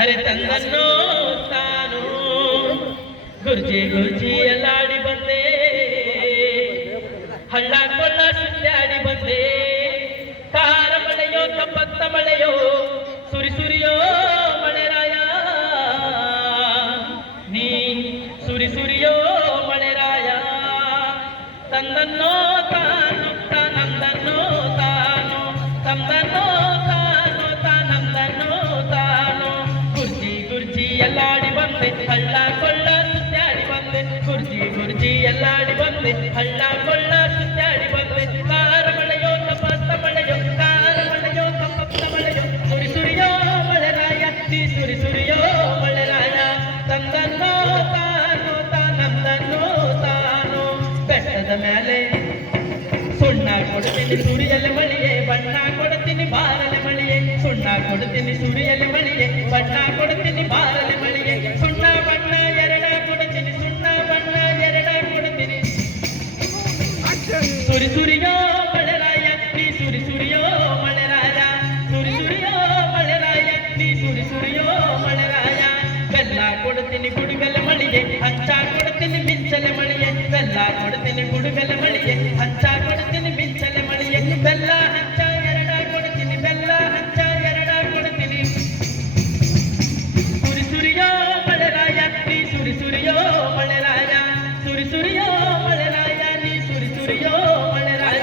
ಅರೆ ತಂದನ್ನೋ ತಾನು ಗುರ್ಜಿ ಗುರ್ಜಿ ಎಲ್ಲಾಡಿ ಬಂದೆ, ಹಳ್ಳ ಕೊಳ್ಳ ಸುತ್ತಾಡಿ ಬಂದೆ. ಕಾರ ಮಳೆಯೋ ಕಪ್ಪತ್ತ ಮಳೆಯೋ ಸುರಿ ಸುರಿಯೋ ಮಳೆರಾಯ, ನೀ ಸುರಿ ಸುರಿಯೋ ಮಳೆರಾಯ. ತಂದನ್ನೋ ತಾನು ತಾನಂದನ್ನೋ ತಾನು, ತಂದನ್ನೋ ತಾನು ತಾನಂದನ್ನೋ ತಾನು. ಗುರ್ಜಿ ಗುರ್ಜಿ ಎಲ್ಲಾಡಿ ಬಂದೆ, ಹಳ್ಳ ಕೊಳ್ಳ ಸುತ್ತಾಡಿ ಬಂದೆ. ಗುರ್ಜಿ ಗುರ್ಜಿ ಎಲ್ಲಾಡಿ ಬಂದೆ, ಹಳ್ಳ ಕೊಳ್ಳ ಸುತ್ತಾಡಿ ಬಂದೆ. ಕಾರ ಮಳೆಯೋ ಕಪ್ಪತ್ತ ಮಳೆಯೋ, ಕಾರ ಮಳೆಯೋ ಕಪ್ಪತ್ತ ಮಳೆಯೋ ಸುರಿ ಸುರಿಯೋ ಮಳೆರಾಯ, ನೀ ಸುರಿ ಸುರಿಯೋ ಮಳೆರಾಯ. ತಂದನ್ನೋ ತಾನು ತಾನಂದನ್ನೋ ತಾನು. ಬೆಟ್ಟದ ಮೇಲೆ ಸುಣ್ಣ ಕೊಡ್ತೀನಿ ಸುರಿಯಲೆ ಮಳಿಯೇ, ಬಣ್ಣ ಕೊಡ್ತೀನಿ ಬಾರಲೆ ಮಳಿಯೇ. ಸುಣ್ಣ ಕೊಡ್ತೀನಿ ಸುರಿಯಲೆ ಮಳಿಯೇ, ಬಣ್ಣ ಕೊಡ್ತೀನಿ ಬಾರಲೆ ಮಳಿಯೇ. ಸುಣ್ಣ ಬಣ್ಣ ಎರಡ ಕೊಡ್ತೀನಿ, ಸುಣ್ಣ ಬಣ್ಣ ಎರಡ ಕೊಡ್ತೀನಿ. ಸುರಿ ಸುರಿಯೋ ಮಳೆರಾಯ, ನೀ ಸುರಿ ಸುರಿಯೋ ಮಳೆರಾಯ. ಸುರಿ ಸುರಿಯೋ ಮಳೆರಾಯ, ನೀ ಸುರಿ ಸುರಿಯೋ ಮಳೆರಾಯ. ಬೆಲ್ಲ ಕೊಡ್ತೀನಿ ಕುಡಿಬೆಲೆ ಮಳಿಯೇ, ಹಂಚ ಕೊಡ್ತೀನಿ ಮಿಂಚಲೆ ಮಳಿಯೇ. ಬೆಲ್ಲ ಕೊಡ್ತೀನಿ ಕುಡಿಬೆಲೆ ಮಳಿಯೇ, ಹಂಚ ಕೊಡ್ತೀನಿ ಮಿಂಚಲೆ ಮಳಿಯೇ. ಬೆಲ್ಲ ಹಂಚ ಎರಡ ಕೊಡ್ತೀನಿ, ಬೆಲ್ಲ ಹಂಚ ಎರಡ ಕೊಡ್ತೀನಿ. ಸುರಿ ಸುರಿಯೋ ಮಳೆರಾಯ, ನೀ ಸುರಿ ಸುರಿಯೋ ಮಳೆರಾಯ. ಸುರಿ ಸುರಿಯೋ ಮಳೆರಾಯ, ನೀ ಸುರಿ ಸುರಿಯೋ ಮಳೆರಾಯ.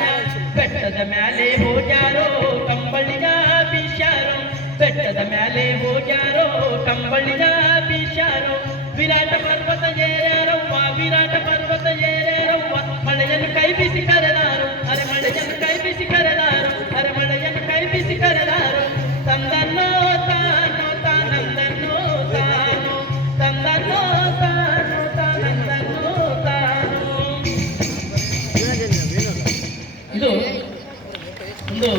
ಬೆಟ್ಟದ ಮ್ಯಾಲೆ ಹೋಗ್ಯಾರೋ ಕಂಬಳಿಗ ಬೀಶ್ಯಾರೋ, ಬೆಟ್ಟದ ಮ್ಯಾಲೆ ಹೋಗ್ಯಾರೋ ಕಂಬಳಿಗ ಬೀಶ್ಯಾರೋ. ವಿರಾಟ ಪರ್ವತ ಏರ್ಯಾರವ್ವ, ವಿರಾಟ ಪರ್ವತ ಏರ್ಯಾರವ್ವ. ಮಳೆಯನ್ನು ಕೈ ಬಿಸಿ ಕರೆದಾರು, ಅರೆ ಮಳೆಯನ್ನು ಕೈ ಬಿಸಿ ಕರೆದಾರು, ಅರೆ ಮಳೆಯನ್ನು ಕೈ ಬಿಸಿ ಕರೆದಾರು. ತಂದನ್ನೋ ತಾನು ತಾನಂದನ್ನೋ ತಾನು, ತಂದನ್ನೋ ತಾನು ತಾನಂದನ್ನೋ ತಾನು. ಇದು ಒಂದು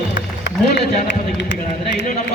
ಮೂಲ ಜಾನಪದ ಗೀತೆಗಳಾದ್ರೆ, ಇದು ನಮ್ಮ